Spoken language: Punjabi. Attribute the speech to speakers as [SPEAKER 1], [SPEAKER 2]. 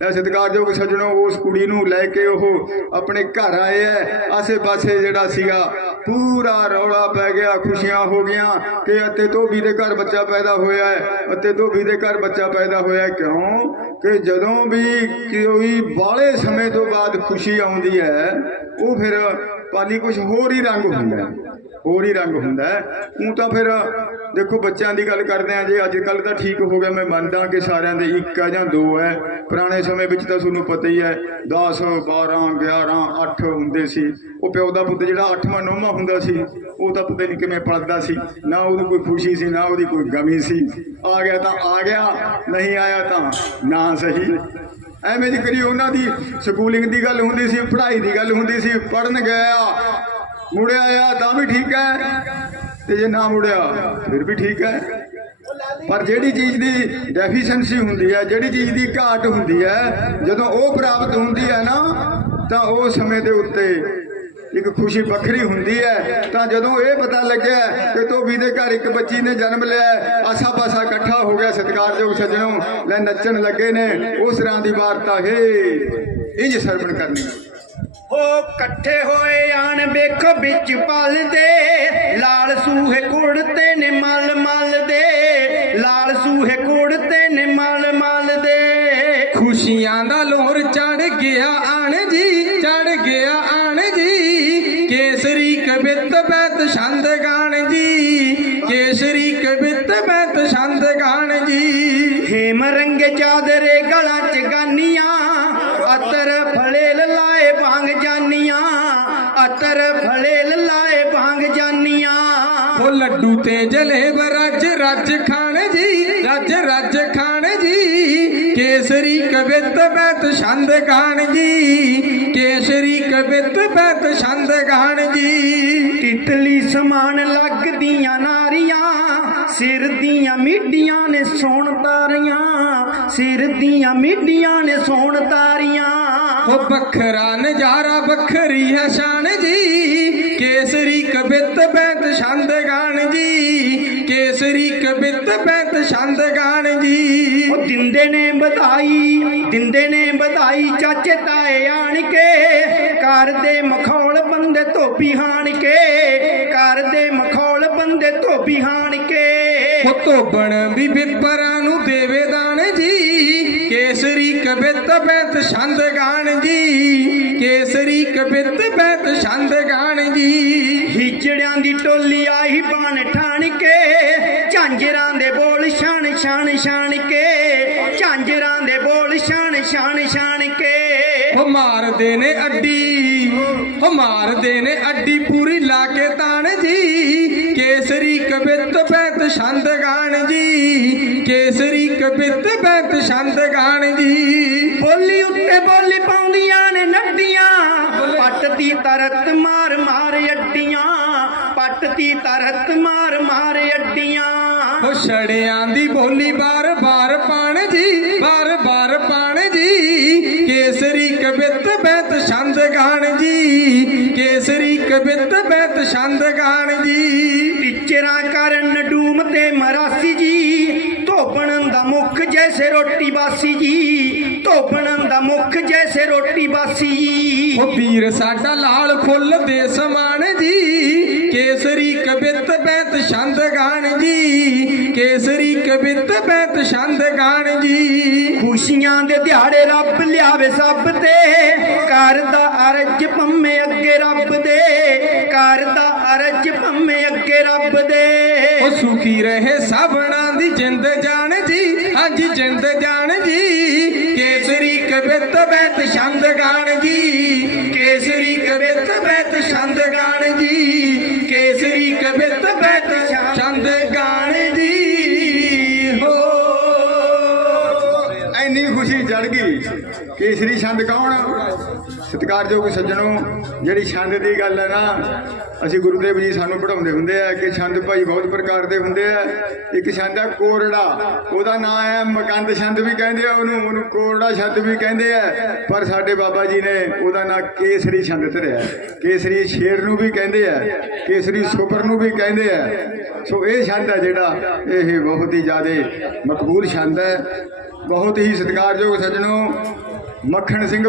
[SPEAKER 1] ਇਹ ਸਤਿਕਾਰਯੋਗ ਸੱਜਣੋ, ਉਸ ਕੁੜੀ ਨੂੰ ਲੈ ਕੇ ਉਹ ਆਪਣੇ ਘਰ ਆਏ ਐ ਆਸੇ ਪਾਸੇ ਜਿਹੜਾ ਸੀਗਾ ਪੂਰਾ ਰੌਲਾ ਪੈ ਗਿਆ, ਖੁਸ਼ੀਆਂ ਹੋ ਗਈਆਂ ਕਿ ਅਤੇ ਧੋਬੀ ਦੇ ਘਰ ਬੱਚਾ ਪੈਦਾ ਹੋਇਆ ਹੈ। ਅਤੇ ਧੋਬੀ ਦੇ ਘਰ ਬੱਚਾ ਪੈਦਾ ਹੋਇਆ ਕਿਉਂ? ਕਿ ਜਦੋਂ ਵੀ ਕੋਈ ਬਾਲੇ ਸਮੇਂ ਤੋਂ ਬਾਅਦ ਖੁਸ਼ੀ ਆਉਂਦੀ ਹੈ, ਉਹ ਫਿਰ ਪਾਲੀ ਕੁਝ ਹੋਰ ਹੀ ਰੰਗ ਹੁੰਦਾ ਹੋਰ ਹੀ ਰੰਗ ਹੁੰਦਾ ਹੈ। ਉਹ ਤਾਂ ਫਿਰ ਦੇਖੋ, ਬੱਚਿਆਂ ਦੀ ਗੱਲ ਕਰਦੇ ਆ ਜੇ ਅੱਜ ਕੱਲ ਤਾਂ ਠੀਕ ਹੋ ਗਿਆ, ਮੈਂ ਮੰਨਦਾ ਕਿ ਸਾਰਿਆਂ ਦੇ ਇੱਕ ਆ ਜਾਂ ਦੋ ਹੈ। ਪੁਰਾਣੇ ਸਮੇਂ ਵਿੱਚ ਤਾਂ ਤੁਹਾਨੂੰ ਪਤਾ ਹੀ ਹੈ 10 12 11 8 ਹੁੰਦੇ ਸੀ। ਉਹ ਪਿਓ ਦਾ ਪੁੱਤ ਜਿਹੜਾ 8ਵਾਂ 9ਵਾਂ ਹੁੰਦਾ ਸੀ, ਉਹ ਤਾਂ ਪਤਾ ਨਹੀਂ ਕਿਵੇਂ ਪਲਦਾ ਸੀ। ਨਾ ਉਹਦੀ ਕੋਈ ਖੁਸ਼ੀ ਸੀ, ਨਾ ਉਹਦੀ ਕੋਈ ਗਮੀ ਸੀ। ਆ ਗਿਆ ਤਾਂ ਆ ਗਿਆ, ਨਹੀਂ ਆਇਆ ਤਾਂ ਨਾ ਸਹੀ। ਐਵੇਂ ਦੀ ਕਰੀ ਉਹਨਾਂ ਦੀ ਸਕੂਲਿੰਗ ਦੀ ਗੱਲ ਹੁੰਦੀ ਸੀ, ਪੜ੍ਹਾਈ ਦੀ ਗੱਲ ਹੁੰਦੀ ਸੀ ਪੜਨ ਗਿਆ। ਮੁੜਿਆ ਆ ਤਾਂ ਵੀ ਠੀਕ ਹੈ, ਤੇ ਜੇ ਨਾ ਮੁੜਿਆ, ਫਿਰ ਵੀ ਠੀਕ ਹੈ। ਪਰ ਜਿਹੜੀ ਚੀਜ਼ ਦੀ ਡੈਫੀਸ਼ੀਐਂਸੀ ਹੁੰਦੀ ਹੈ, ਜਿਹੜੀ ਚੀਜ਼ ਦੀ ਘਾਟ ਹੁੰਦੀ ਹੈ, ਜਦੋਂ ਉਹ ਪ੍ਰਾਪਤ ਹੁੰਦੀ ਹੈ ਨਾ, ਤਾਂ ਉਹ ਸਮੇਂ ਦੇ ਉੱਤੇ ਇੱਕ ਖੁਸ਼ੀ ਵੱਖਰੀ ਹੁੰਦੀ ਹੈ। ਤਾਂ ਜਦੋਂ ਇਹ ਪਤਾ ਲੱਗਿਆ ਕਿ ਧੋਬੀ ਦੇ ਘਰ ਇੱਕ ਬੱਚੀ ਨੇ ਜਨਮ ਲਿਆ, ਆਸਾ ਪਾਸਾ ਇਕੱਠਾ ਹੋ ਗਿਆ, ਸਤਿਕਾਰਯੋਗ ਸੱਜਣੋ, ਲੈ ਨੱਚਣ ਲੱਗੇ ਨੇ, ਉਸ ਤਰ੍ਹਾਂ ਦੀ ਵਾਰਤਾ, ਹੈ, ਇੰਜ ਸਰਵਣ ਕਰਨੀ।
[SPEAKER 2] ਉਹ ਇਕੱਠੇ ਹੋਏ ਆਣ ਵੇਖੋ ਵਿੱਚ ਪਲਦੇ ਲਾਲ ਸੂਹੇ ਕੁੜਤੇ ਨੇ ਮਲ
[SPEAKER 3] ਕੇਸਰੀ ਬੈਤ ਛੰਦ ਗਾਣ ਜੀ, ਕੇਸਰੀ ਕਵਿਤ ਬੈਤ ਛੰਦ ਗਾਣ ਜੀ।
[SPEAKER 2] ਹੇਮ ਰੰਗ ਚਾਦਰੇ ਗਲਾਂ ਚ ਗਾਨੀਆਂ, ਅਤਰ ਫਲੇ ਲਾਏ ਭਾਂਗ ਜਾਨੀਆਂ, ਅਤਰ ਫਲੇ ਲਾਏ ਭਾਂਗ ਜਾਨੀਆਂ।
[SPEAKER 3] ਉਹ ਲੱਡੂ ਤੇ ਜਲੇਬ ਰੱਜ ਰੱਜ ਖਾਣ ਜੀ, ਰੱਜ ਰੱਜ ਖਾਣ ਜੀ, ਕੇਸਰੀ ਕਵਿਤ ਬੈਤ ਛੰਦ ਗਾਣ ਜੀ। ਕੇਸਰੀ ਕਬਿਤ ਬੈਤ ਛੰਦ ਗਾਣ ਜੀ।
[SPEAKER 2] ਟਿਟਲੀ ਸਮਾਨ ਲੱਗਦੀਆਂ ਨਾਰੀਆਂ ਸਿਰ ਦੀਆਂ ਮਿੱਡੀਆਂ ਨੇ ਸੋਣ ਤਾਰੀਆਂ ਸਿਰ ਦੀਆਂ ਮਿੱਡੀਆਂ ਨੇ ਸੋਣ ਤਾਰੀਆਂ।
[SPEAKER 3] ਉਹ ਵੱਖਰਾ ਨਜ਼ਾਰਾ ਵੱਖਰੀ ਹੈ ਸ਼ਾਨ ਜੀ। ਕੇਸਰੀ ਕਬਿਤ ਬੈਤ ਛੰਦ ਗਾਣ ਜੀ। ਕੇਸਰੀ ਕਬਿਤ ਬੈਤ ਛੰਦ ਗਾਣ ਜੀ।
[SPEAKER 2] ਉਹ ਦਿੰਦੇ ਨੇ ਵਧਾਈ ਦਿੰਦੇ ਨੇ ਵਧਾਈ ਚਾਚੇ ਤਾਏ ਆਣ ਕੇ। ਘਰ ਦੇ ਮਖੌਲ ਬੰਦੇ ਧੋਬੀ ਹਾਣ ਕੇ ਘਰ ਦੇ ਮਖੌਲ ਬੰਦੇ ਧੋਬੀ ਹਾਣ ਕੇ।
[SPEAKER 3] ਉਹ ਧੋਬਣ ਵੀ ਬਿਪਰਾਂ ਨੂੰ ਦੇਵੇ ਦਾਣ ਜੀ ਕੇਸਰੀ ਕਬਿਤ ਬੈਤ ਛੰਦ ਗਾਣ ਜੀ ਕੇਸਰੀ ਕਬਿਤ ਬੈਤ ਛੰਦ ਗਾਣ ਜੀ।
[SPEAKER 2] ਹਿਜੜਿਆਂ ਦੀ ਟੋਲੀ ਆਈ ਬਾਣ ਠਾਣ ਕੇ ਝਾਂਜਰਾਂ ਦੇ ਬੋਲ ਛਾਣ ਛਾਣ ਛਾਣ ਕੇ ਝਾਂਜਰਾਂ ਦੇ ਬੋਲ ਛਾਣ ਛਾਣ ਛਾਣ ਕੇ।
[SPEAKER 3] ਉਹ ਮਾਰਦੇ ਨੇ ਅੱਡੀ ਉਹ ਮਾਰਦੇ ਨੇ ਅੱਡੀ, ਪੂਰੀ ਲਾ ਕੇ ਤਾਣ ਜੀ। ਕੇਸਰੀ ਕਬਿਤ ਬੈਤ ਛੰਦ ਗਾਣ ਜੀ। ਕੇਸਰੀ ਕਬਿਤ ਬੈਤ ਛੰਦ ਗਾਣ ਜੀ।
[SPEAKER 2] ਬੋਲੀ ਉੱਤੇ ਬੋਲੀ ਪਾਉਂਦੀਆਂ ਨੇ ਨੱਡੀਆਂ। ਪੱਟ ਦੀ ਤਰਤ ਮਾਰ ਮਾਰ ਅੱਡੀਆਂ। ਪੱਟ ਦੀ ਤਰਤ ਮਾਰ ਮਾਰ ਅੱਡੀਆਂ।
[SPEAKER 3] ਉਹ ਛੜਿਆਂ ਦੀ ਬੋਲੀ ਬਾਰ ਬਾਰ ਗਾਣ ਜੀ, ਕੇਸਰੀ ਕਬਿਤ ਬੈਤ ਛੰਦ ਗਾਣ ਜੀ।
[SPEAKER 2] ਟੀਚਰਾਂ ਕਰਨ ਡੂਮ ਤੇ ਮਰਾਸੀ ਜੀ, ਧੋਬਣ ਦਾ ਮੁਖ ਜੈਸੇ ਰੋਟੀ ਬਾਸੀ ਜੀ। ਧੋਬਣ ਦਾ ਮੁਖ ਜੈਸੇ ਰੋਟੀ ਬਾਸੀ ਜੀ।
[SPEAKER 3] ਉਹ ਵੀਰ ਸਾਡਾ ਲਾਲ ਫੁੱਲ ਦੇ ਸਮਾਨ ਜੀ, ਕੇਸਰੀ ਕਬਿਤ ਬੈਤ ਛੰਦ ਗਾਣ ਜੀ। ਕੇਸਰੀ ਕਬਿਤ ਬੈਤ ਛੰਦ ਗਾਣ ਜੀ।
[SPEAKER 2] ਖੁਸ਼ੀਆਂ ਦੇ ਦਿਹਾੜੇ ਰੱਬ ਲਿਆਵੇ ਸਭ ਤੇ। ਕਰਦਾ ਦਾ ਅਰਜ ਪੰਮੇ ਅੱਗੇ ਰੱਬ ਦੇ। ਕਰਦਾ ਦਾ ਅਰਜ ਪੰਮੇ ਅੱਗੇ ਰੱਬ ਦੇ।
[SPEAKER 3] ਉਹ ਸੁਖੀ ਰਹੇ ਸਭਨਾਂ ਦੀ ਜਿੰਦ ਜਾਣ ਜੀ ਹਾਂਜੀ ਜਿੰਦ ਜਾਣ ਜੀ। ਕੇਸਰੀ ਕਬਿਤ ਬੈਤ ਛੰਦ ਗਾਣ ਜੀ, ਕੇਸਰੀ ਕਬਿਤ ਬੈਤ ਛੰਦ ਗਾਣ ਜੀ। ਕੇਸਰੀ ਕਬਿਤ ਬੈਤ ਛੰਦ ਗਾਣ
[SPEAKER 1] ਚੜ ਗਈ। ਕੇਸਰੀ ਛੰਦ ਕੌਣ ਸਤਿਕਾਰਯੋਗ ਸੱਜਣੋ, ਜਿਹੜੀ ਛੰਦ ਦੀ ਗੱਲ ਹੈ ਨਾ, ਅਸੀਂ ਗੁਰੂਦੇਵ ਜੀ ਸਾਨੂੰ ਪੜਾਉਂਦੇ ਹੁੰਦੇ ਆ ਕਿ ਛੰਦ ਭਾਈ ਬਹੁਤ ਪ੍ਰਕਾਰ ਦੇ ਹੁੰਦੇ ਆ। ਇੱਕ ਛੰਦ ਆ ਕੋਰੜਾ, ਉਹਦਾ ਨਾਮ ਹੈ ਮਕੰਦ ਛੰਦ ਵੀ ਕਹਿੰਦੇ ਆ ਉਹਨੂੰ ਉਹਨੂੰ ਕੋਰੜਾ ਛੰਦ ਵੀ ਕਹਿੰਦੇ ਆ। ਪਰ ਸਾਡੇ ਬਾਬਾ ਜੀ ਨੇ ਉਹਦਾ ਨਾਮ ਕੇਸਰੀ ਛੰਦ ਧਰਿਆ ਕੇਸਰੀ ਸ਼ੇਰ ਨੂੰ ਵੀ ਕਹਿੰਦੇ ਆ, ਕੇਸਰੀ ਸੁਪਰ ਨੂੰ ਵੀ ਕਹਿੰਦੇ ਆ। ਸੋ ਇਹ ਛੰਦ ਹੈ ਜਿਹੜਾ, ਇਹ ਬਹੁਤ ਹੀ ਜ਼ਿਆਦਾ ਮਕਬੂਲ ਛੰਦ ਹੈ। ਬਹੁਤ ਹੀ ਸਤਿਕਾਰਯੋਗ ਸੱਜਣੋ, ਮੱਖਣ ਸਿੰਘ